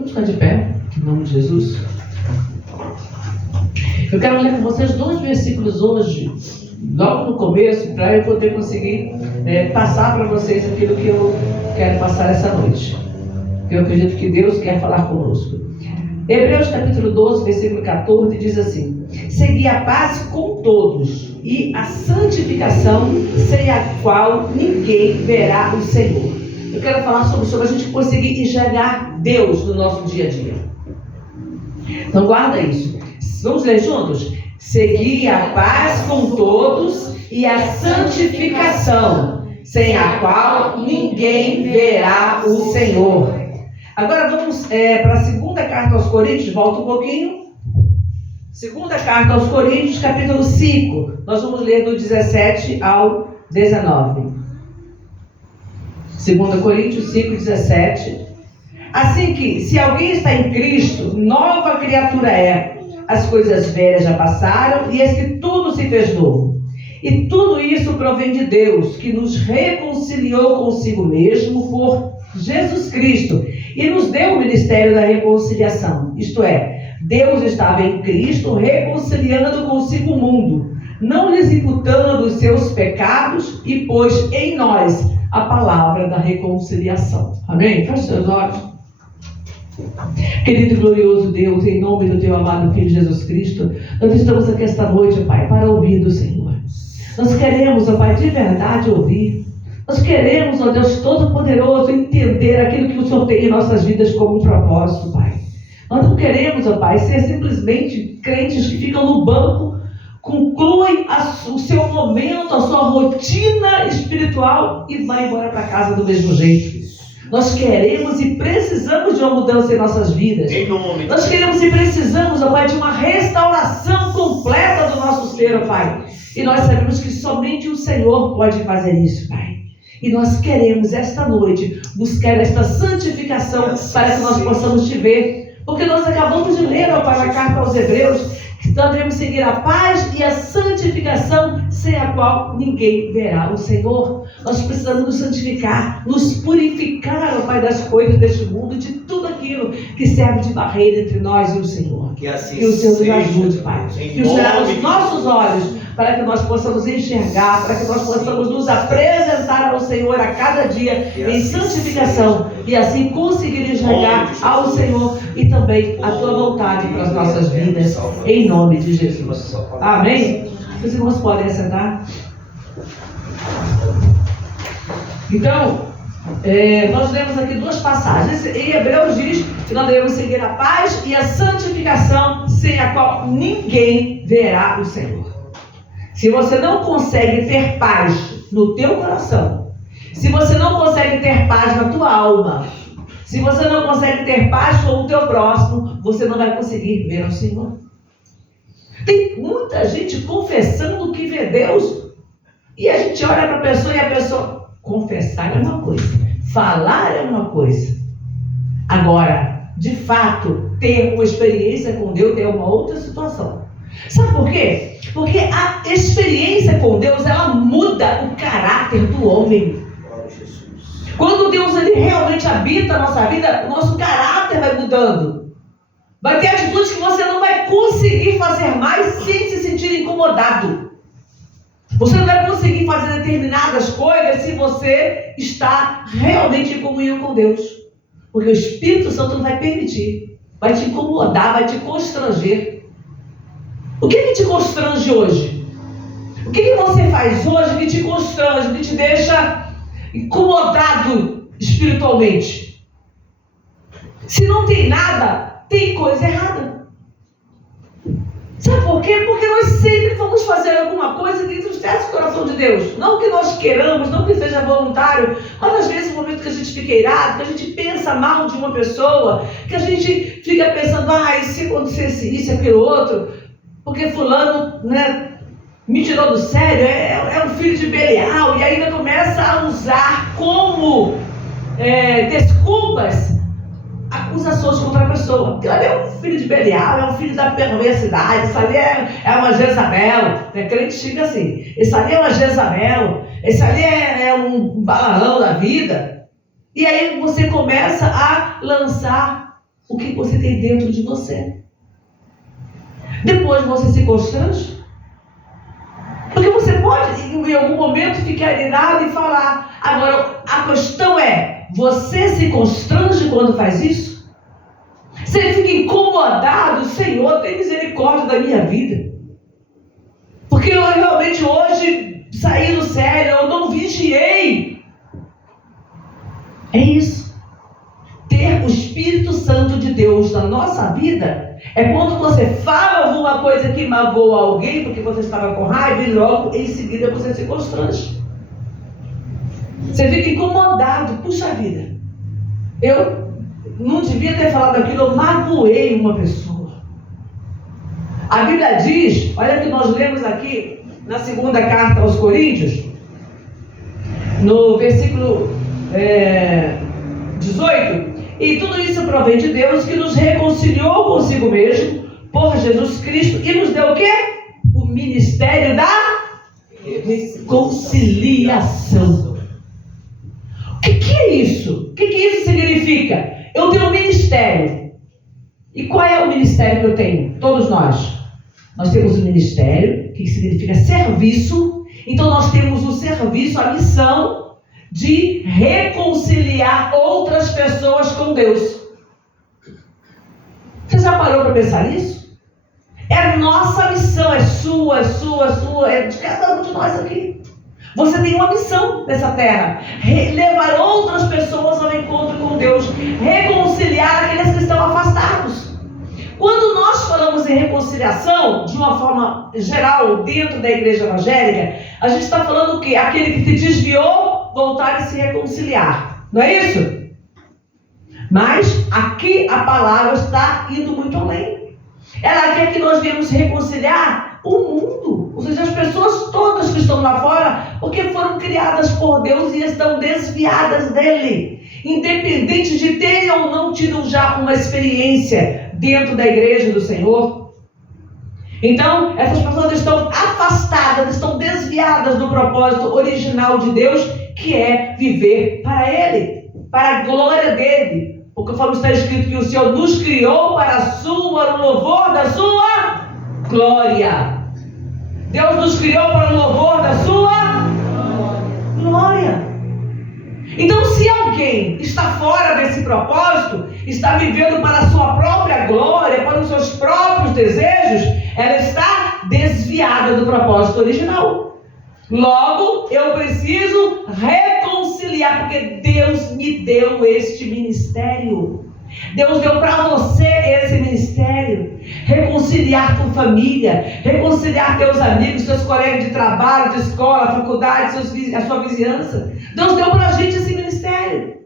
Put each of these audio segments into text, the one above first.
Vamos ficar de pé, em nome de Jesus. Eu quero ler com vocês 2 versículos hoje, logo no começo, para eu poder conseguir passar para vocês aquilo que eu quero passar essa noite. Eu acredito que Deus quer falar conosco. Hebreus capítulo 12, versículo 14, diz assim: segui a paz com todos e a santificação, sem a qual ninguém verá o Senhor. Eu quero falar sobre a gente conseguir enxergar Deus no nosso dia a dia. Então guarda isso. Vamos ler juntos? Segui a paz com todos e a santificação, sem a qual ninguém verá o Senhor. Agora vamos para a segunda carta aos Coríntios, volta um pouquinho. Segunda carta aos Coríntios, capítulo 5. Nós vamos ler do 17 ao 19. 2 Coríntios 5, 17. Assim que, se alguém está em Cristo, nova criatura é. As coisas velhas já passaram e eis que tudo se fez novo. E tudo isso provém de Deus, que nos reconciliou consigo mesmo por Jesus Cristo e nos deu o ministério da reconciliação. Isto é, Deus estava em Cristo reconciliando consigo o mundo, não lhes imputando os seus pecados, e pôs em nós a palavra da reconciliação. Amém? Feche seus olhos. Querido e glorioso Deus, em nome do teu amado Filho Jesus Cristo, nós estamos aqui esta noite, Pai, para ouvir do Senhor. Nós queremos, ó Pai, de verdade ouvir. Nós queremos, ó Deus Todo-Poderoso, entender aquilo que o Senhor tem em nossas vidas como um propósito, Pai. Nós não queremos, ó Pai, ser simplesmente crentes que ficam no banco, concluem o seu momento, a sua rotina espiritual e vai embora para casa do mesmo jeito. Nós queremos e precisamos de uma mudança em nossas vidas. Nós queremos e precisamos, ó Pai, de uma restauração completa do nosso ser, ó Pai. E nós sabemos que somente o Senhor pode fazer isso, Pai. E nós queremos esta noite buscar esta santificação para que nós possamos te ver. Porque nós acabamos de ler, ó Pai, na carta aos Hebreus, que nós devemos seguir a paz e a santificação, sem a qual ninguém verá o Senhor. Nós precisamos nos santificar, nos purificar, ó Pai, das coisas deste mundo, de tudo aquilo que serve de barreira entre nós e o Senhor. Que assim que o Senhor nos ajude, Pai. Que o Senhor abra os nossos olhos para que nós possamos enxergar, para que nós possamos nos apresentar ao Senhor a cada dia em santificação e assim conseguir enxergar ao Senhor e também a tua vontade para as nossas vidas, em nome de Jesus. Amém? Os irmãos podem assentar? Então, nós lemos aqui 2 passagens. Em Hebreus diz que nós devemos seguir a paz e a santificação, sem a qual ninguém verá o Senhor. Se você não consegue ter paz no teu coração, se você não consegue ter paz na tua alma, se você não consegue ter paz com o teu próximo, você não vai conseguir ver o Senhor. Tem muita gente confessando que vê Deus, e a gente olha para a pessoa e a pessoa... Confessar é uma coisa, falar é uma coisa. Agora, de fato, ter uma experiência com Deus é uma outra situação. Sabe por quê? Porque a experiência com Deus, ela muda o caráter do homem. Quando Deus ele realmente habita a nossa vida, o nosso caráter vai mudando. Vai ter atitudes que você não vai conseguir fazer mais sem se sentir incomodado. Você não vai conseguir fazer determinadas coisas se você está realmente em comunhão com Deus. Porque o Espírito Santo não vai permitir. Vai te incomodar, vai te constranger. O que te constrange hoje? O que você faz hoje que te constrange, que te deixa incomodado espiritualmente? Se não tem nada, tem coisa errada. Sabe por quê? Porque nós sempre vamos fazer alguma coisa que entristece o coração de Deus. Não que nós queiramos, não que seja voluntário, mas às vezes no momento que a gente fica irado, que a gente pensa mal de uma pessoa, que a gente fica pensando, e se acontecesse isso, aquilo, outro, porque fulano, me tirou do sério, é um filho de Belial, e ainda começa a usar como desculpas acusações contra a pessoa. Porque ali é um filho de Belial, é um filho da perversidade, isso ali é uma Jezabel, crente chega assim, esse ali é uma Jezabel, esse ali é um Balaão da vida. E aí você começa a lançar o que você tem dentro de você. Depois você se constrange. Porque você pode, em algum momento, ficar irado e falar. Agora, a questão é, você se constrange quando faz isso? Você fica incomodado, Senhor, tem misericórdia da minha vida. Porque eu realmente hoje saí do sério, eu não vigiei. É isso. Ter o Espírito Santo de Deus na nossa vida é quando você fala alguma coisa que magoa alguém porque você estava com raiva e logo em seguida você se constrange. Você fica incomodado. Puxa vida, eu não devia ter falado aquilo, eu magoei uma pessoa. A Bíblia diz, olha que nós lemos aqui na segunda carta aos Coríntios, no versículo 18, e tudo isso provém de Deus, que nos reconciliou consigo mesmo, por Jesus Cristo, e nos deu o quê? O ministério da reconciliação. O que é isso? O que isso significa? Eu tenho um ministério. E qual é o ministério que eu tenho? Todos nós. Nós temos um ministério, que significa serviço. Então nós temos o serviço, a missão de reconciliar outras pessoas com Deus. Você já parou para pensar nisso? É nossa missão, é sua, é de cada um de nós aqui. Você tem uma missão nessa terra: levar outras pessoas ao encontro com Deus, reconciliar aqueles que estão afastados. Quando nós falamos em reconciliação, de uma forma geral, dentro da igreja evangélica, a gente está falando o quê? Aquele que se desviou, voltar a se reconciliar. Não é isso? Mas aqui a palavra está indo muito além. Ela quer que nós venhamos reconciliar o mundo, ou seja, as pessoas todas que estão lá fora, porque foram criadas por Deus e estão desviadas dele, independente de terem ou não tido já uma experiência dentro da igreja do Senhor. Então, essas pessoas estão afastadas, estão desviadas do propósito original de Deus, que é viver para Ele, para a glória dele. Porque como está escrito que o Senhor nos criou para o louvor da sua glória. Deus nos criou para o louvor da sua glória. Então, se alguém está fora desse propósito, está vivendo para a sua própria glória, para os seus próprios desejos, ela está desviada do propósito original. Logo, eu preciso reconciliar, porque Deus me deu este ministério. Deus deu para você esse ministério. Reconciliar com família, reconciliar teus amigos, seus colegas de trabalho, de escola, faculdade, a sua vizinhança. Deus deu para a gente esse ministério.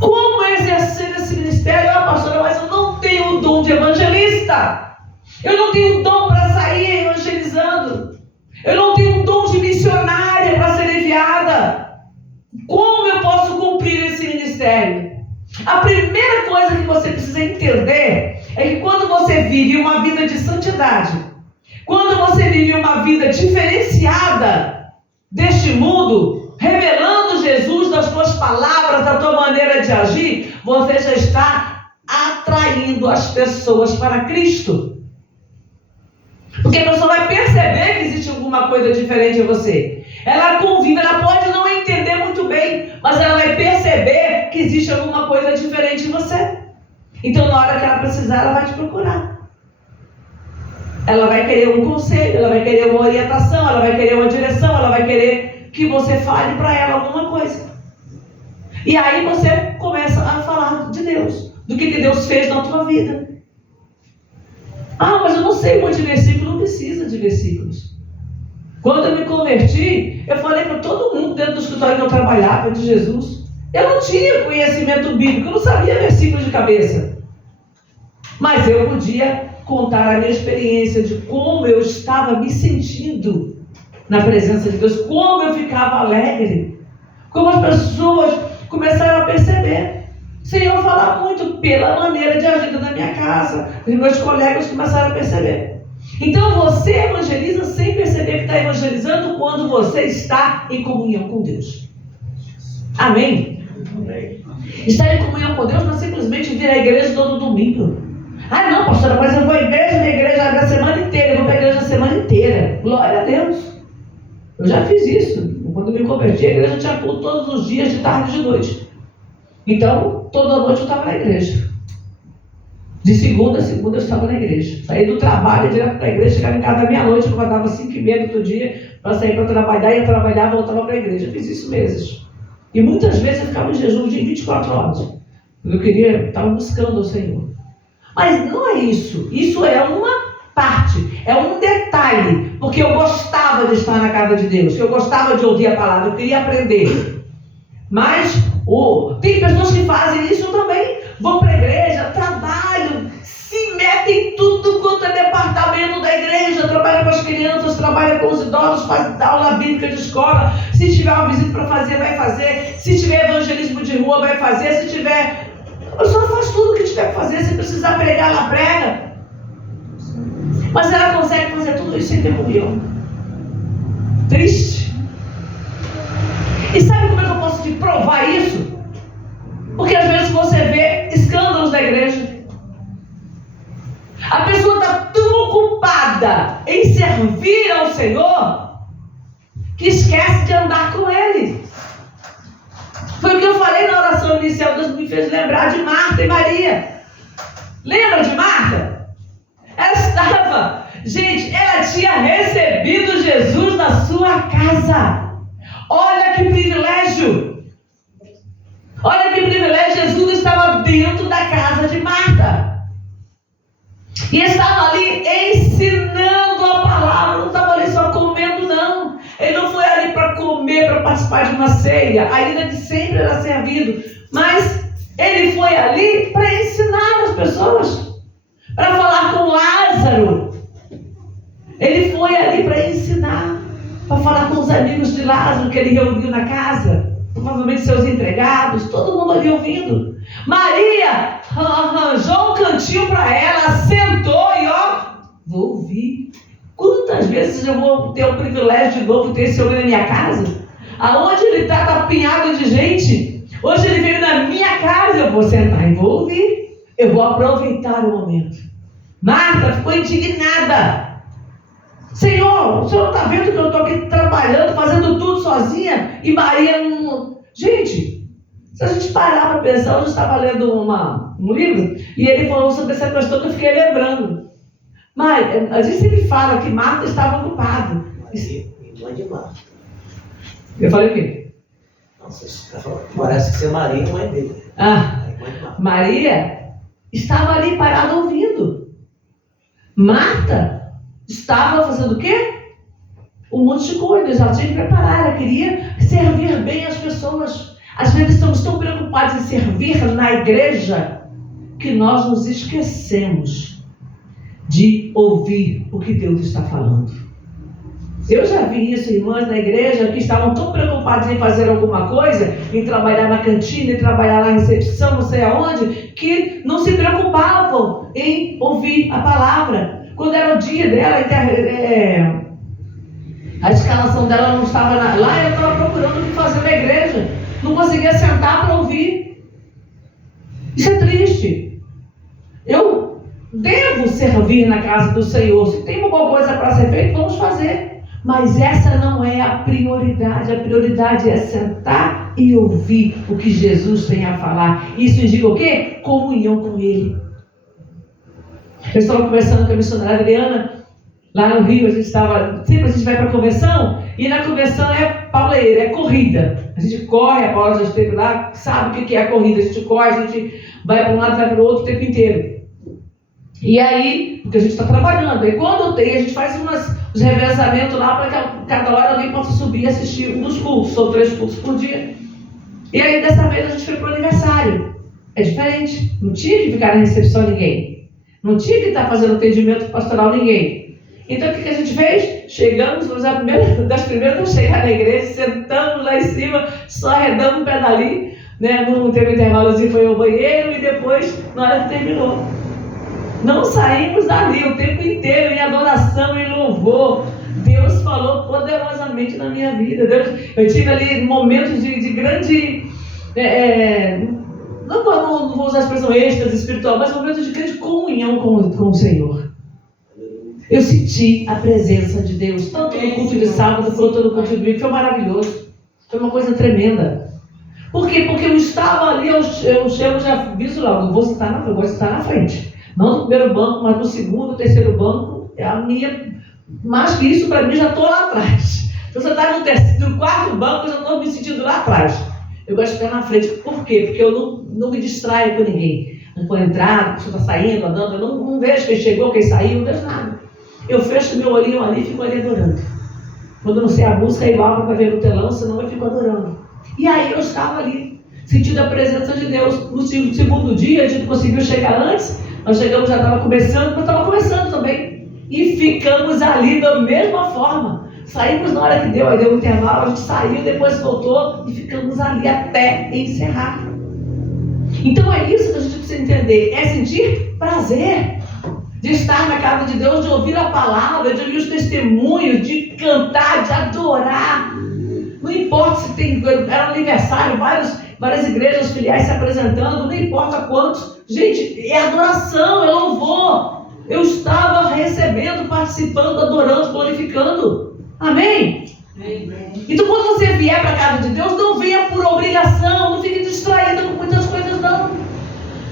Como exercer esse ministério? Pastora, mas eu não tenho o dom de evangelista. Eu não tenho o dom para sair evangelizando. Eu não tenho um dom de missionária para ser enviada. Como eu posso cumprir esse ministério? A primeira coisa que você precisa entender é que quando você vive uma vida de santidade, quando você vive uma vida diferenciada deste mundo, revelando Jesus nas tuas palavras, da tua maneira de agir, você já está atraindo as pessoas para Cristo. Porque a pessoa vai perceber que existe alguma coisa diferente em você. Ela convive, ela pode não entender muito bem, mas ela vai perceber que existe alguma coisa diferente em você. Então, na hora que ela precisar, ela vai te procurar. Ela vai querer um conselho, ela vai querer uma orientação, ela vai querer uma direção, ela vai querer que você fale para ela alguma coisa. E aí você começa a falar de Deus, do que Deus fez na tua vida. Ah, mas eu não sei muito de versículo. Não precisa de versículos. Quando eu me converti, eu falei para todo mundo dentro do escritório que eu trabalhava de Jesus. Eu não tinha conhecimento bíblico, eu não sabia versículos de cabeça. Mas eu podia contar a minha experiência de como eu estava me sentindo na presença de Deus, como eu ficava alegre, como as pessoas começaram a perceber. Senhor fala muito pela maneira de agir na minha casa. Os meus colegas começaram a perceber. Então você evangeliza sem perceber que está evangelizando quando você está em comunhão com Deus. Amém? Amém. Estar em comunhão com Deus não é simplesmente vir à igreja todo domingo. Ah, não, pastora, mas eu vou à igreja a semana inteira. Eu vou para a igreja a semana inteira. Glória a Deus. Eu já fiz isso. Quando me converti, a igreja tinha culto todos os dias, de tarde e de noite. Então, toda noite eu estava na igreja. De segunda a segunda eu estava na igreja. Saí do trabalho, direto para a igreja, chegava em casa meia-noite, eu acordava 5h30 do dia para sair para trabalhar, ia trabalhar, voltava para a igreja. Eu fiz isso meses. E muitas vezes eu ficava em jejum de 24 horas. Porque eu queria, estava buscando o Senhor. Mas não é isso. Isso é uma parte, é um detalhe. Porque eu gostava de estar na casa de Deus, eu gostava de ouvir a palavra, eu queria aprender. Mas tem pessoas que fazem isso também. Vão para a igreja, trabalham, se metem em tudo quanto é departamento da igreja, trabalham com as crianças, trabalham com os idosos, faz aula bíblica de escola. Se tiver uma visita para fazer, vai fazer. Se tiver evangelismo de rua, vai fazer. Se tiver... A pessoa faz tudo o que tiver que fazer. Se precisar pregar, ela prega. Mas ela consegue fazer tudo isso sem ter comunhão. Triste. E sabe como é que eu posso te provar isso? Porque às vezes você vê escândalos da igreja. A pessoa está tão ocupada em servir ao Senhor que esquece de andar com Ele. Foi o que eu falei na oração inicial. Deus me fez lembrar de Marta e Maria. Lembra de Marta? Ela estava... Gente, ela tinha recebido Jesus na sua casa. Olha que privilégio. Olha que privilégio. Jesus estava dentro da casa de Marta. E estava ali ensinando a palavra. Não estava ali só comendo, não. Ele não foi ali para comer, para participar de uma ceia. Ainda que sempre era servido. Mas ele foi ali para ensinar as pessoas. Para falar com Lázaro. Ele foi ali para ensinar. Para falar com os amigos de Lázaro que ele reuniu na casa. Provavelmente seus empregados. Todo mundo ali ouvindo. Maria arranjou um cantinho para ela. Sentou e vou ouvir. Quantas vezes eu vou ter o privilégio de novo ter esse homem na minha casa? Aonde ele está tapinhado de gente. Hoje ele veio na minha casa. Eu vou sentar e vou ouvir. Eu vou aproveitar o momento. Marta ficou indignada. Senhor, o senhor não está vendo que eu estou aqui trabalhando, fazendo tudo sozinha? E Maria não... Gente, se a gente parar para pensar, eu estava lendo um livro e ele falou sobre essa questão que eu fiquei lembrando. Mas a gente sempre fala que Marta estava ocupada. Mãe de Marta. Eu falei o quê? Parece que você é Maria e mãe dele. Maria estava ali parada ouvindo. Marta estava fazendo o quê? Um monte de coisas. Ela tinha que preparar, ela queria servir bem as pessoas. Às vezes estamos tão preocupados em servir na igreja que nós nos esquecemos de ouvir o que Deus está falando. Eu já vi isso, irmãs na igreja que estavam tão preocupados em fazer alguma coisa, em trabalhar na cantina, em trabalhar na recepção, não sei aonde, que não se preocupavam em ouvir a palavra. Quando era o dia dela, a escalação dela não estava lá, ela estava procurando o que fazer na igreja. Não conseguia sentar para ouvir. Isso é triste. Eu devo servir na casa do Senhor. Se tem alguma coisa para ser feita, vamos fazer. Mas essa não é a prioridade. A prioridade é sentar e ouvir o que Jesus tem a falar. Isso indica o quê? Comunhão com Ele. Eu estava conversando com a missionária Adriana, lá no Rio. Sempre a gente vai para a convenção, e na convenção é pauleira, é corrida. A gente corre, a Paula já esteve lá, sabe o que é a corrida. A gente corre, a gente vai para um lado, vai para o outro o tempo inteiro. E aí, porque a gente está trabalhando, e quando tem, a gente faz uns revezamentos lá para que cada hora alguém possa subir e assistir um dos cultos. São 3 cultos por dia. E aí, dessa vez, a gente foi para o aniversário. É diferente. Não tinha que ficar na recepção ninguém. Não tinha que estar fazendo atendimento pastoral ninguém. Então, o que a gente fez? Chegamos, fomos das primeiras a chegar na igreja, sentamos lá em cima, só arredamos um pedalinho, né? Não teve intervalozinho, foi ao banheiro, e depois, na hora que terminou. Não saímos dali o tempo inteiro, em adoração, em louvor. Deus falou poderosamente na minha vida. Eu tive ali momentos de grande... não vou usar a expressão êxtase espiritual, mas momento de grande comunhão com o Senhor. Eu senti a presença de Deus, tanto no culto de sábado quanto no culto de domingo. Foi maravilhoso. Foi uma coisa tremenda. Por quê? Porque eu estava ali, eu chego, já aviso logo, eu vou estar na frente. Não no primeiro banco, mas no segundo, terceiro banco, é a minha. Mais que isso, para mim, já estou lá atrás. Então, você está no quarto banco, eu já estou me sentindo lá atrás. Eu gosto de ficar na frente. Por quê? Porque eu não me distraio com ninguém. Não vou entrar, a pessoa está saindo, andando, eu não vejo quem chegou, quem saiu, não vejo nada. Eu fecho meu olhinho ali e fico ali adorando. Quando eu não sei a música, é igual para ver no telão, senão eu fico adorando. E aí eu estava ali, sentindo a presença de Deus. No segundo dia, a gente conseguiu chegar antes. Nós chegamos, já estava começando, mas estava começando também. E ficamos ali da mesma forma. Saímos na hora que deu, aí deu um intervalo, a gente saiu, depois voltou e ficamos ali até encerrar. Então é isso que a gente precisa entender, é sentir prazer de estar na casa de Deus, de ouvir a palavra, de ouvir os testemunhos, de cantar, de adorar. Não importa se era aniversário, várias igrejas filiais se apresentando, não importa quantos. Gente, é adoração, é louvor. Eu estava recebendo, participando, adorando, glorificando. Amém? Amém. Então quando você vier para a casa de Deus, não venha por obrigação, não fique distraída com muitas coisas não.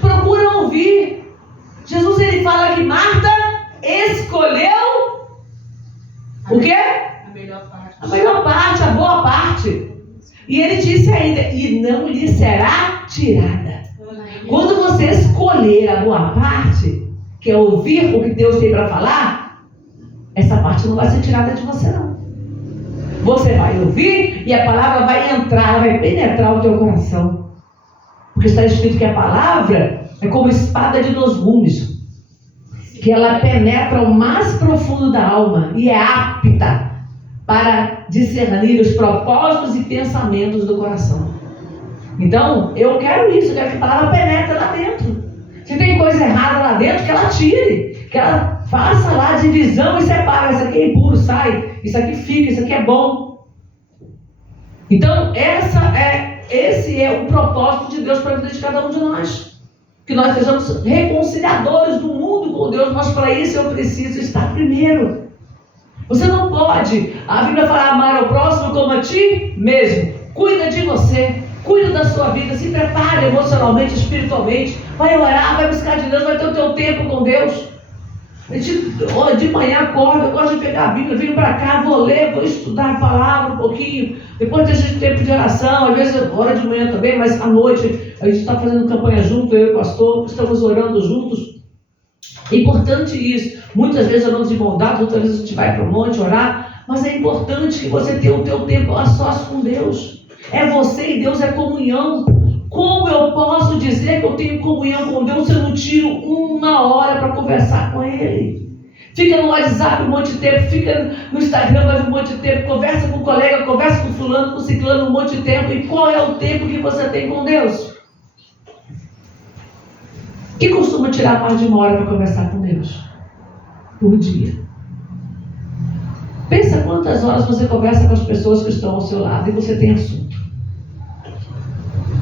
Procura ouvir. Jesus, ele fala que Marta escolheu o quê? A melhor parte. A melhor parte, a boa parte. E ele disse ainda, e não lhe será tirada. Quando você escolher a boa parte, que é ouvir o que Deus tem para falar, essa parte não vai ser tirada de você não. Você vai ouvir e a palavra vai entrar, vai penetrar o teu coração. Porque está escrito que a palavra é como espada de 2 gumes, que ela penetra o mais profundo da alma e é apta para discernir os propósitos e pensamentos do coração. Então, eu quero isso, eu quero que a palavra penetre lá dentro. Se tem coisa errada lá dentro, que ela tire, que ela faça lá a divisão e separe. Isso aqui é impuro, sai, isso aqui fica, isso aqui é bom. Então, esse é o propósito de Deus para a vida de cada um de nós. Que nós sejamos reconciliadores do mundo com Deus, mas para isso eu preciso estar primeiro. Você não pode, a Bíblia fala, amar ao próximo como a ti mesmo. Cuida de você, cuida da sua vida, se prepare emocionalmente, espiritualmente, vai orar, vai buscar de Deus, vai ter o teu tempo com Deus. De manhã acordo, eu gosto de pegar a Bíblia, venho para cá, vou ler, vou estudar a palavra um pouquinho, depois tem tempo de oração, às vezes hora de manhã também, mas à noite a gente está fazendo campanha junto, eu e o pastor, estamos orando juntos. É importante isso, muitas vezes oramos de bondade, outras vezes a gente vai para o monte orar, mas é importante que você tenha o teu tempo a sós com Deus. É você e Deus, é comunhão. Como eu posso dizer que eu tenho comunhão com Deus se eu não tiro 1 hora para conversar com Ele? Fica no WhatsApp um monte de tempo, fica no Instagram mais um monte de tempo, conversa com o colega, conversa com fulano, com ciclano um monte de tempo. E qual é o tempo que você tem com Deus? Quem costuma tirar mais de 1 hora para conversar com Deus? Por dia. Pensa quantas horas você conversa com as pessoas que estão ao seu lado e você tem assunto.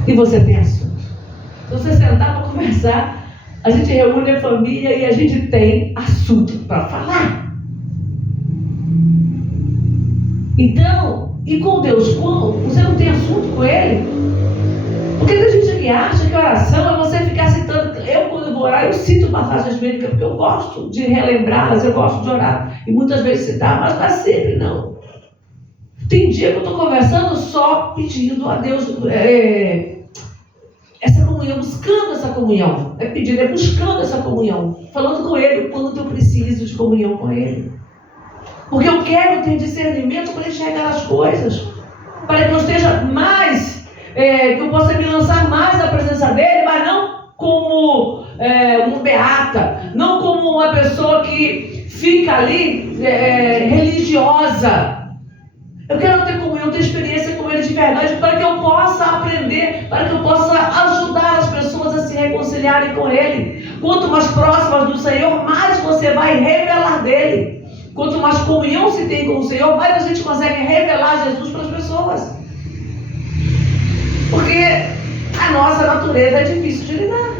E você tem assunto. Se você sentar para conversar, a gente reúne a família e a gente tem assunto para falar. Então, e com Deus, como? Você não tem assunto com Ele? Porque tem gente que acha que oração é você ficar citando. Eu, quando vou orar, eu cito passagens bíblicas, porque eu gosto de relembrá-las, eu gosto de orar. E muitas vezes citar, mas não é sempre, não. Tem dia que eu estou conversando só pedindo a Deus essa comunhão, buscando essa comunhão. É pedindo, é buscando essa comunhão. Falando com Ele o quanto eu preciso de comunhão com Ele. Porque eu quero ter discernimento para enxergar as coisas. Para que eu esteja mais, que eu possa me lançar mais na presença dEle, mas não como uma beata, não como uma pessoa que fica ali religiosa. Eu quero ter comunhão, ter experiência com Ele de verdade, para que eu possa aprender, para que eu possa ajudar as pessoas a se reconciliarem com Ele. Quanto mais próximas do Senhor, mais você vai revelar dEle. Quanto mais comunhão se tem com o Senhor, mais a gente consegue revelar Jesus para as pessoas. Porque a nossa natureza é difícil de lidar.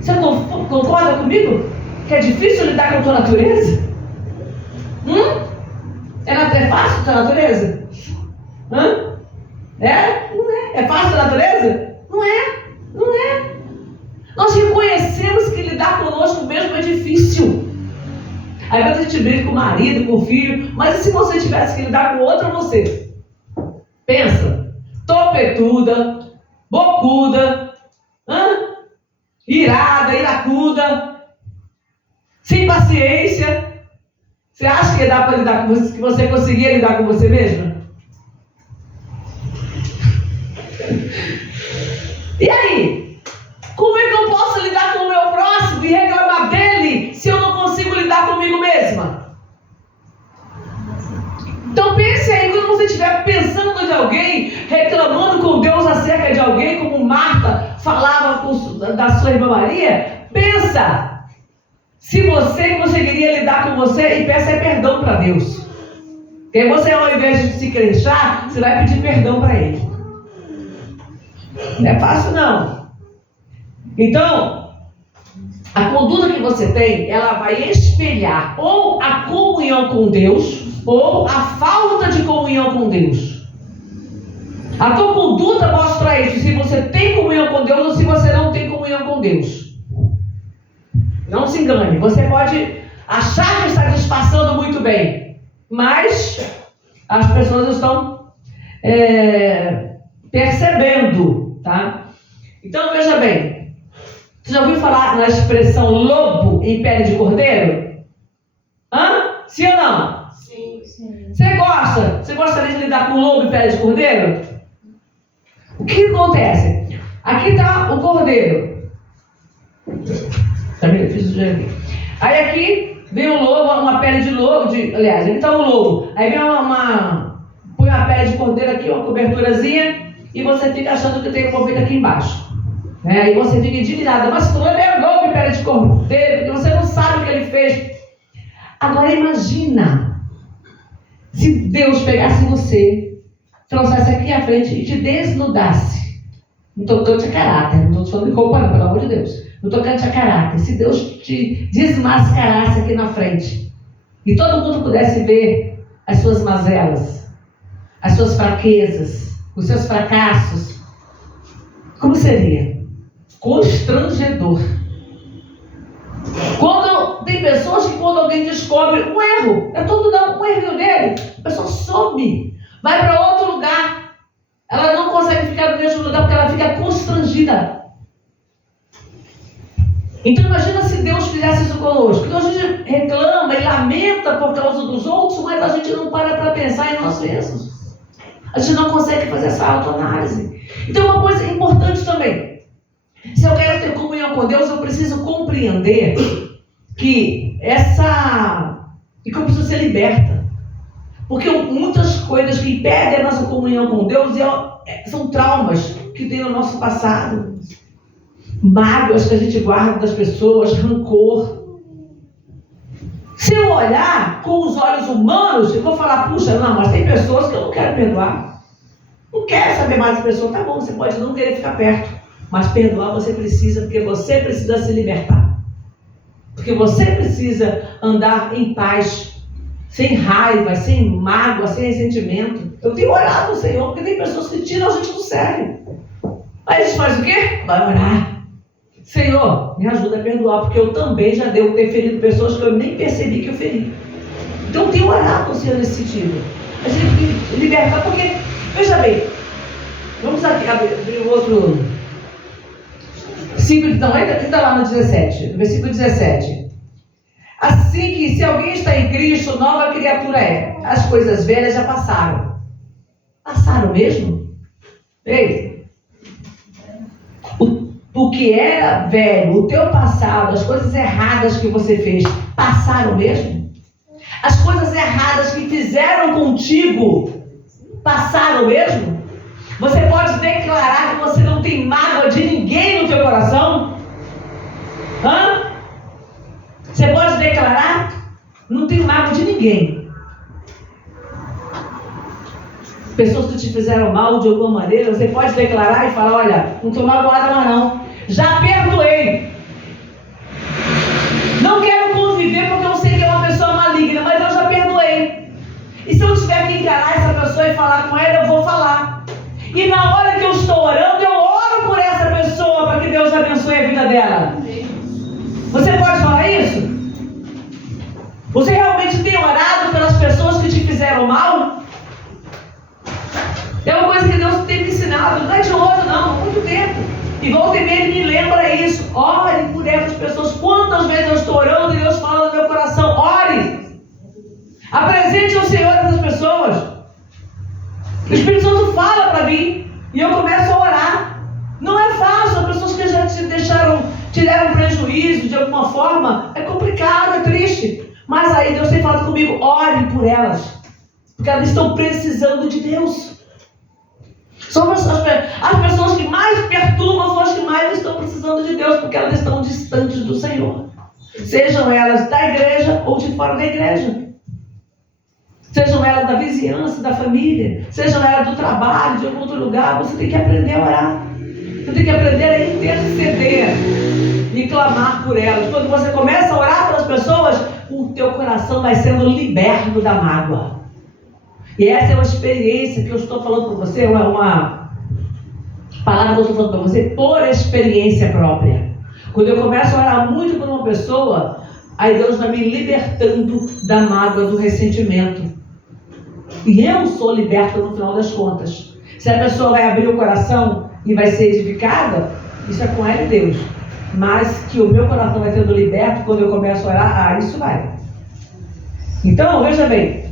Você concorda comigo? Que é difícil lidar com a tua natureza? É fácil a tua natureza? É? Não é. É fácil a natureza? Não é. Não é. Nós reconhecemos que lidar conosco mesmo é difícil. Aí a gente briga com o marido, com o filho, mas e se você tivesse que lidar com outro você? Pensa, topetuda, bocuda, irada, iracuda, sem paciência. Você acha que dá para lidar com você, que você conseguia lidar com você mesma? E aí? Como é que eu posso lidar com o meu próximo e reclamar dele se eu não consigo lidar comigo mesma? Então pense aí, quando você estiver pensando de alguém, reclamando com Deus acerca de alguém, como Marta falava da sua irmã Maria, pensa se você conseguiria lidar com você e peça perdão para Deus. Porque aí você, ao invés de se queixar, você vai pedir perdão para Ele. Não é fácil não. Então, a conduta que você tem, ela vai espelhar ou a comunhão com Deus, ou a falta de comunhão com Deus. A tua conduta mostra isso, se você tem comunhão com Deus ou se você não tem comunhão com Deus. Não se engane, você pode achar que está disfarçando muito bem, mas as pessoas estão percebendo, tá? Então veja bem, você já ouviu falar na expressão lobo em pele de cordeiro? Sim ou não? Sim. Você gosta? Você gostaria de lidar com lobo em pele de cordeiro? O que acontece? Aqui está o cordeiro. Também fiz o aqui. Aí aqui vem o lobo, uma pele de lobo, aliás, aqui está o lobo. Aí vem põe uma pele de cordeiro aqui, uma coberturazinha, e você fica achando que tem um convite aqui embaixo. Aí você fica indignada, mas fulano é lobo em pele de cordeiro, porque você não sabe o que ele fez. Agora imagina se Deus pegasse você, trouxesse aqui à frente e te desnudasse. No tocante a caráter, não estou falando de roupa não, pelo amor de Deus. No tocante a caráter, se Deus te desmascarasse aqui na frente e todo mundo pudesse ver as suas mazelas, as suas fraquezas, os seus fracassos, como seria? Constrangedor. Tem pessoas que quando alguém descobre um erro, um erro dele, a pessoa some, vai para outro lugar. Ela não consegue ficar no mesmo lugar porque ela fica constrangida. Então imagina se Deus fizesse isso conosco. Então a gente reclama e lamenta por causa dos outros, mas a gente não para pensar em nós mesmos. A gente não consegue fazer essa autoanálise. Então uma coisa importante também. Se eu quero ter comunhão com Deus, eu preciso compreender que eu preciso ser liberta. Porque muitas coisas que impedem a nossa comunhão com Deus são traumas que tem no nosso passado. Mágoas que a gente guarda das pessoas, rancor. Se eu olhar com os olhos humanos, eu vou falar, puxa, não, mas tem pessoas que eu não quero perdoar. Não quero saber mais da pessoa. Tá bom, você pode não querer ficar perto. Mas perdoar você precisa, porque você precisa se libertar. Porque você precisa andar em paz, sem raiva, sem mágoa, sem ressentimento. Eu tenho orado ao Senhor, porque tem pessoas que tiram a gente do sério. Aí a gente faz o quê? Vai orar. Senhor, me ajuda a perdoar, porque eu também já devo ter ferido pessoas que eu nem percebi que eu feri. Então eu tenho orado ao Senhor nesse sentido. A gente tem que libertar, porque, veja bem, vamos aqui abrir o outro... Então, ainda está lá no 17, no versículo 17. Assim que, se alguém está em Cristo, nova criatura é. As coisas velhas já passaram. Passaram mesmo? Ei, o que era velho, o teu passado, as coisas erradas que você fez, passaram mesmo? As coisas erradas que fizeram contigo, passaram mesmo? Você pode declarar que você não tem mágoa de ninguém no teu coração? Você pode declarar? Não tenho mágoa de ninguém. pessoas que te fizeram mal de alguma maneira, você pode declarar e falar, olha, não estou magoada mais não. Já perdoei. Não quero conviver porque eu sei que é uma pessoa maligna, mas eu já perdoei. E se eu tiver que encarar essa pessoa e falar com ela, eu vou falar. E na hora que eu estou orando, eu oro por essa pessoa para que Deus abençoe a vida dela. Você pode falar isso? Você realmente tem orado pelas pessoas que te fizeram mal? É uma coisa que Deus tem me ensinado, não é de hoje não, há muito tempo. E volta e meia ele me lembra isso. Ore por essas pessoas. Quantas vezes eu estou orando e Deus fala no meu coração, ore. Apresente ao Senhor essas pessoas. O Espírito Santo fala para mim e eu começo a orar. Não é fácil, as pessoas que já te deram prejuízo de alguma forma, é complicado, é triste. Mas aí Deus tem falado comigo, ore por elas, porque elas estão precisando de Deus. São as pessoas que mais perturbam, são as que mais estão precisando de Deus, porque elas estão distantes do Senhor. Sejam elas da igreja ou de fora da igreja. Sejam elas da vizinhança, da família, sejam elas do trabalho, de algum outro lugar, você tem que aprender a orar. Você tem que aprender a interceder e clamar por elas. Quando você começa a orar pelas pessoas, o teu coração vai sendo liberto da mágoa. E essa é uma experiência que eu estou falando para você, uma palavra que eu estou falando para você por experiência própria. Quando eu começo a orar muito por uma pessoa, aí Deus vai me libertando da mágoa, do ressentimento. E eu sou liberta no final das contas. Se a pessoa vai abrir o coração e vai ser edificada, isso é com ela e Deus. Mas que o meu coração vai sendo liberto quando eu começo a orar, isso vai. Então, veja bem.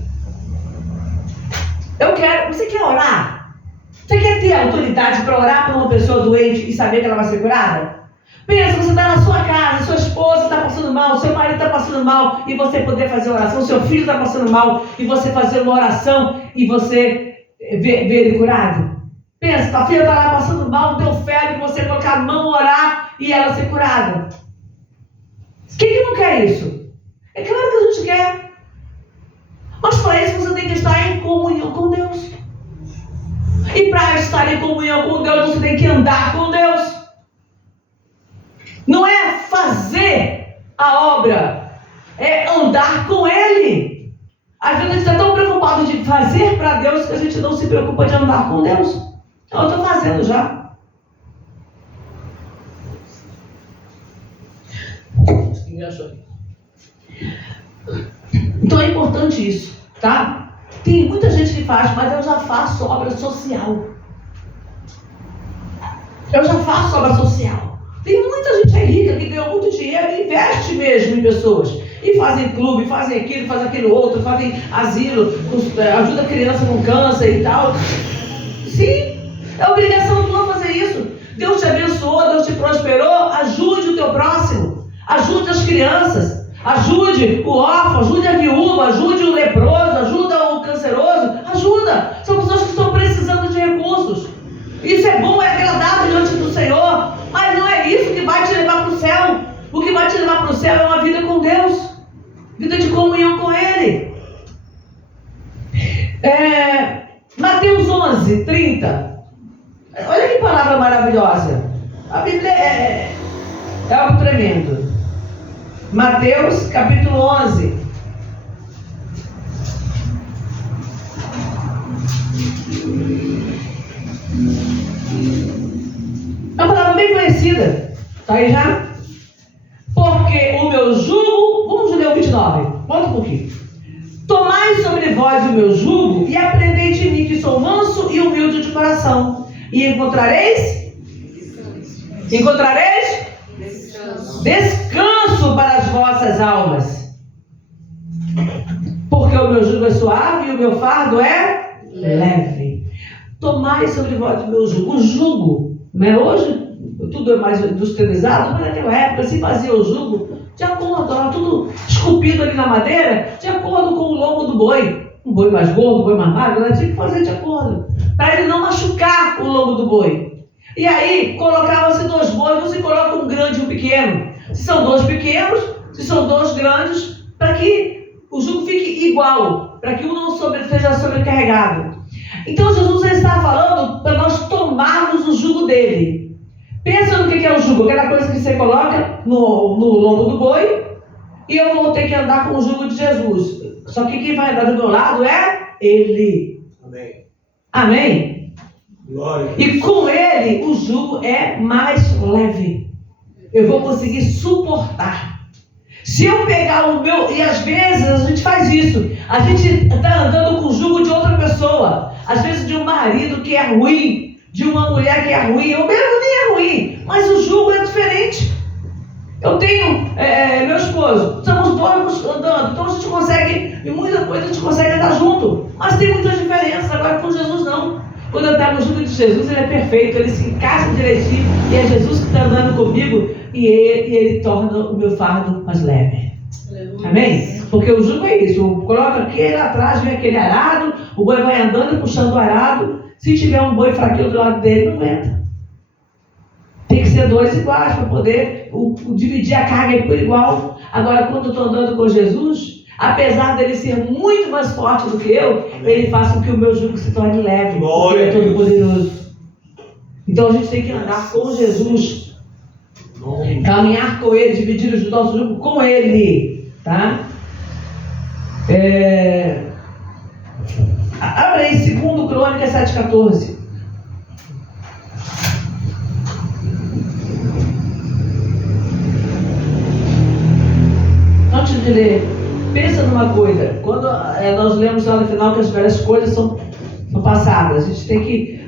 Você quer orar? Você quer ter autoridade para orar por uma pessoa doente e saber que ela vai ser curada? Pensa, você está na sua casa, sua esposa está passando mal, seu marido está passando mal e você poder fazer oração, seu filho está passando mal e você fazer uma oração e você ver ele curado. Pensa, a filha está lá passando mal, deu febre, você colocar a mão, orar e ela ser curada. Quem não quer isso? É claro que a gente quer. Mas para isso você tem que estar em comunhão com Deus. E para estar em comunhão com Deus, você tem que andar com Deus. Não é fazer a obra, é andar com Ele. Às vezes a gente está tão preocupado de fazer para Deus que a gente não se preocupa de andar com Deus. Então, eu estou fazendo já. Enganchou. Então é importante isso, tá? Tem muita gente que faz, mas eu já faço obra social. Eu já faço obra social. Tem muita gente aí rica que ganha muito dinheiro e investe mesmo em pessoas. E fazem clube, fazem aquilo, fazem aquilo outro, fazem asilo, ajuda a criança com câncer e tal. Sim, é obrigação tua fazer isso. Deus te abençoou, Deus te prosperou, ajude o teu próximo, ajude as crianças. Ajude o órfão, ajude a viúva, ajude o leproso, ajuda o canceroso, ajuda. São pessoas que estão precisando de recursos. Isso é bom, é agradável diante do Senhor, mas não é isso que vai te levar para o céu. O que vai te levar para o céu é uma vida com Deus, vida de comunhão com Ele. Mateus 11, 30. Olha que palavra maravilhosa. A Bíblia é algo tremendo. Mateus capítulo 11. É uma palavra bem conhecida. Está aí já? Porque o meu jugo... Vamos ler o 29. Volta um pouquinho. Tomai sobre vós o meu jugo e aprendei de mim, que sou manso e humilde de coração. E encontrareis descanso para as vossas almas. Porque o meu jugo é suave e o meu fardo é leve. Tomai sobre vós o meu jugo. O jugo, né? Hoje tudo é mais industrializado, mas naquela época se fazia o jugo de acordo, estava tudo esculpido ali na madeira, de acordo com o lombo do boi. Um boi mais gordo, um boi mais magro, ela tinha que fazer de acordo, para ele não machucar o lombo do boi. E aí colocavam-se 2 bois, não se coloca um grande e um pequeno. Se são 2 pequenos, se são 2 grandes, para que o jugo fique igual, para que um não seja sobrecarregado. Então Jesus está falando para nós tomarmos o jugo dele. Pensa no que é o jugo, aquela coisa que você coloca no lombo do boi, e eu vou ter que andar com o jugo de Jesus. Só que quem vai andar do meu lado é ele. Amém. Amém? Glória. E com ele o jugo é mais leve. Eu vou conseguir suportar. Se eu pegar o meu... E às vezes a gente faz isso. A gente está andando com o jugo de outra pessoa. Às vezes de um marido que é ruim, de uma mulher que é ruim, ou mesmo nem é ruim, mas o jugo é diferente. Eu tenho meu esposo, somos dois andando, então a gente consegue, em muita coisa a gente consegue andar junto, mas tem muitas diferenças. Agora com Jesus não. Quando eu pego o jugo de Jesus, ele é perfeito, ele se encaixa direitinho, e é Jesus que está andando comigo, e ele torna o meu fardo mais leve. Amém? Porque o jugo é isso, coloca aquele atrás, vem aquele arado, o boi vai andando, puxando o arado. Se tiver um boi fraquinho do lado dele, não aguenta. Tem que ser dois iguais para poder dividir a carga por igual. Agora, quando eu estou andando com Jesus, apesar dele ser muito mais forte do que eu, ele faz com que o meu jugo se torne leve. Porque ele é todo poderoso. Então a gente tem que andar com Jesus. Caminhar com ele, dividir o nosso jugo com ele. Tá? Abre aí, 2 Crônicas 7,14. Antes de ler, pensa numa coisa. Quando nós lemos lá no final que as velhas coisas são passadas,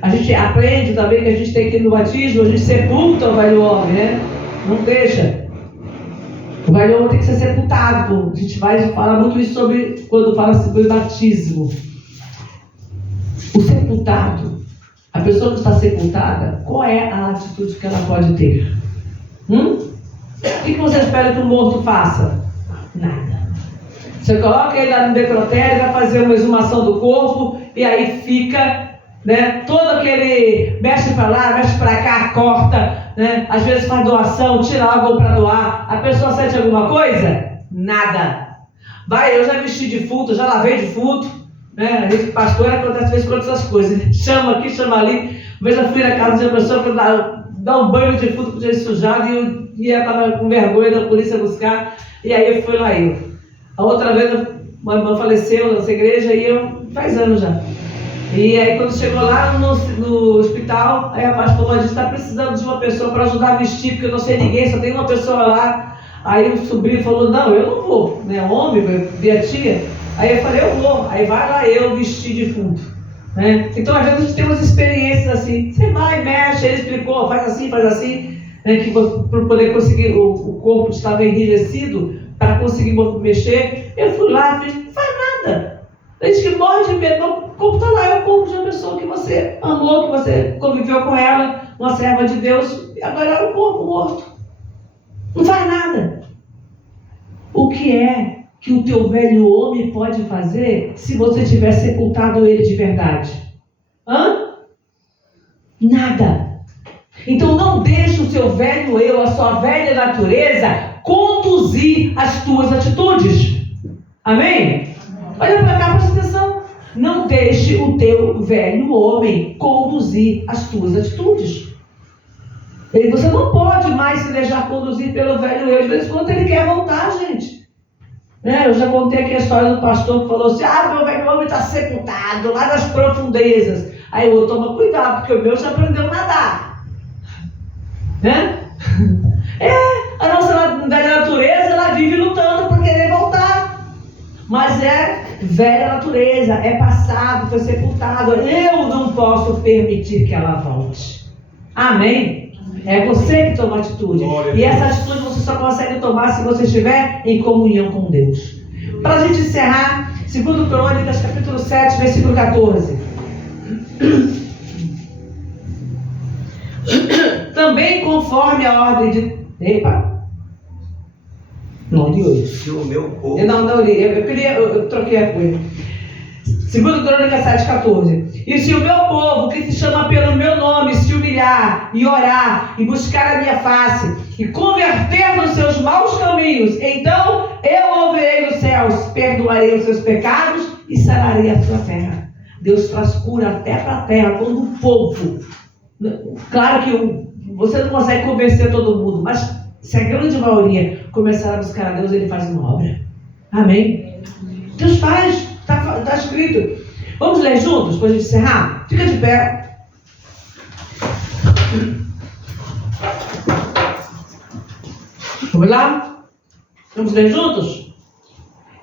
a gente aprende também que a gente tem que ir no batismo, a gente sepulta o velho homem, né? Não deixa. O velho homem tem que ser sepultado. A gente vai falar muito isso quando fala sobre batismo. O sepultado, a pessoa que está sepultada, qual é a atitude que ela pode ter? O que você espera que o morto faça? Nada. Você coloca ele lá no necrotério, vai fazer uma exumação do corpo, e aí fica, né, todo aquele mexe para lá, mexe para cá, corta, né, às vezes faz doação, tira algo para doar. A pessoa sente alguma coisa? Nada. Eu já vesti defunto, já lavei defunto. Né? A gente, pastor, acontece vezes quando essas coisas, chama aqui, chama ali. Uma vez eu fui na casa de uma pessoa para dar um banho de defunto, podia ser sujado, e ela estava com vergonha da polícia buscar, e aí eu fui lá. A outra vez, uma irmã faleceu nessa igreja, faz anos já. E aí quando chegou lá no hospital, aí a pastora falou: a gente está precisando de uma pessoa para ajudar a vestir, porque eu não sei ninguém, só tem uma pessoa lá. Aí o sobrinho falou: não, eu não vou, né? Homem, minha tia. Aí eu falei: eu vou. Aí vai lá eu vestir defunto, né? Então às vezes a gente tem umas experiências assim, você vai, mexe, ele explicou, faz assim, né? Que para poder conseguir, o corpo estava enrijecido, para conseguir mexer. Eu fui lá, fiz, não faz nada. A gente que morre de medo, o corpo está lá, é o corpo de uma pessoa que você amou, que você conviveu com ela, uma serva de Deus, e agora é um corpo morto. Não faz nada. O que é que o teu velho homem pode fazer se você tiver sepultado ele de verdade? Nada. Então não deixe o seu velho eu, a sua velha natureza, conduzir as tuas atitudes. Amém? Olha para cá, presta atenção. Não deixe o teu velho homem conduzir as tuas atitudes. Você não pode mais se deixar conduzir pelo velho eu. De vez em quando ele quer voltar, gente. Eu já contei aqui a história do pastor que falou assim: meu velho homem está sepultado lá nas profundezas. Aí eu toma cuidado, porque o meu já aprendeu a nadar. Né? A nossa velha natureza, ela vive lutando para querer voltar. Mas é velha natureza, é passado, foi sepultado. Eu não posso permitir que ela volte. Amém? É você que toma atitude. E essa atitude você só consegue tomar se você estiver em comunhão com Deus. Para a gente encerrar, 2 Crônicas, capítulo 7, versículo 14. Também conforme a ordem de... Não li hoje. Se o meu povo... Eu li. Eu troquei a coisa. 2 Crônicas 7,14. E se o meu povo, que se chama pelo meu nome, se humilhar e orar e buscar a minha face e converter nos seus maus caminhos, então eu ouvirei dos céus, perdoarei os seus pecados e sararei a sua terra. Deus traz cura até para a terra, quando o povo, claro que você não consegue convencer todo mundo, mas se a grande maioria começar a buscar a Deus, Ele faz uma obra. Amém? Deus faz, está escrito. Vamos ler juntos, para a gente encerrar? Fica de pé. Vamos lá? Vamos ler juntos?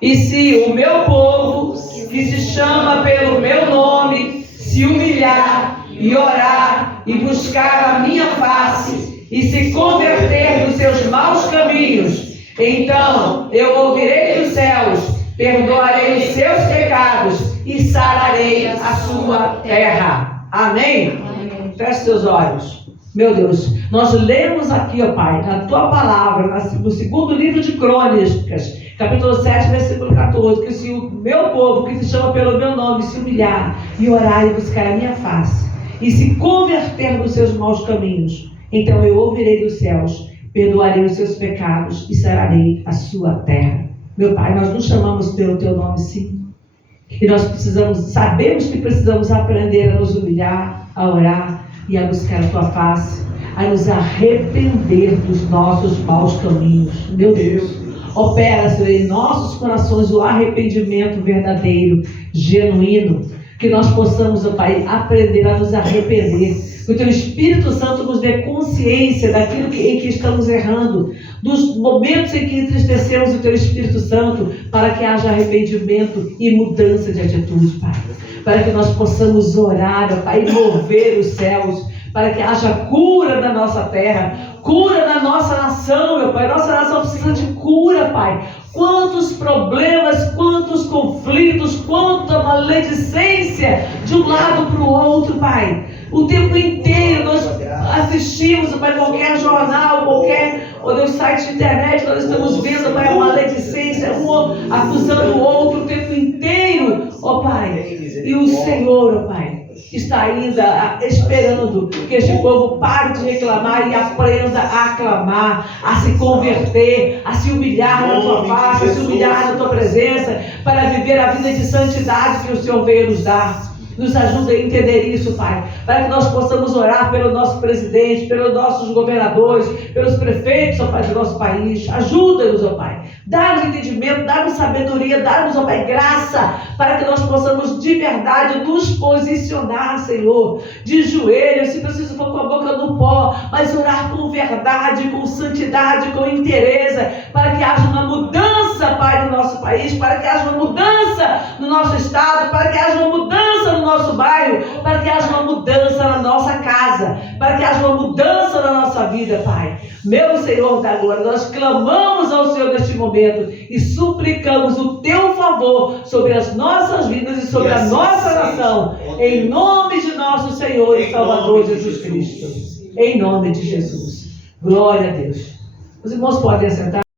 E se o meu povo, que se chama pelo meu nome, se humilhar e orar e buscar a minha face e se converter dos seus maus caminhos, então eu ouvirei dos céus, perdoarei os seus pecados e sararei a sua terra. Amém? Feche seus olhos. Meu Deus, nós lemos aqui, ó Pai, na Tua palavra, no segundo livro de Crônicas, capítulo 7, versículo 14, que se o meu povo, que se chama pelo meu nome, se humilhar e orar e buscar a minha face e se converter dos seus maus caminhos, então eu ouvirei dos céus, perdoarei os seus pecados e sararei a sua terra. Meu Pai, nós nos chamamos pelo Teu nome, sim. E nós sabemos que precisamos aprender a nos humilhar, a orar e a buscar a Tua face, a nos arrepender dos nossos maus caminhos. Meu Deus, opera, Senhor, em nossos corações o arrependimento verdadeiro, genuíno, que nós possamos, ó Pai, aprender a nos arrepender. Que o Teu Espírito Santo nos dê consciência daquilo em que estamos errando, dos momentos em que entristecemos o Teu Espírito Santo, para que haja arrependimento e mudança de atitude, Pai. Para que nós possamos orar, ó Pai, e mover os céus, para que haja cura na nossa terra, cura na nossa nação, meu Pai. Nossa nação precisa de cura, Pai. Quantos problemas, quantos conflitos, quanta maledicência de um lado para o outro, Pai. O tempo inteiro nós assistimos, Pai, qualquer jornal, qualquer site de internet, nós estamos vendo, Pai, uma maledicência, um acusando o outro o tempo inteiro, ó Pai. E o Senhor, ó Pai, está ainda esperando que este povo pare de reclamar e aprenda a clamar, a se converter, a se humilhar na Tua face, a se humilhar na Tua presença, para viver a vida de santidade que o Senhor veio nos dar. Nos ajuda a entender isso, Pai, para que nós possamos orar pelo nosso presidente, pelos nossos governadores, pelos prefeitos, ó Pai, do nosso país. Ajuda-nos, ó Pai. Dá-nos entendimento, dá-nos sabedoria, dá-nos, ó Pai, graça, para que nós possamos de verdade nos posicionar, Senhor, de joelhos, se preciso for com a boca no pó, mas orar com verdade, com santidade, com inteireza, para que haja uma mudança, Pai, no nosso país, para que haja uma mudança no nosso estado, para que haja uma mudança no nosso bairro, para que haja uma mudança na nossa casa, para que haja uma mudança na nossa vida, Pai. Meu Senhor da glória, nós clamamos ao Senhor neste momento e suplicamos o Teu favor sobre as nossas vidas e sobre a nossa nação, em nome de nosso Senhor e Salvador Jesus Cristo. Em nome de Jesus. Glória a Deus. Os irmãos podem assentar.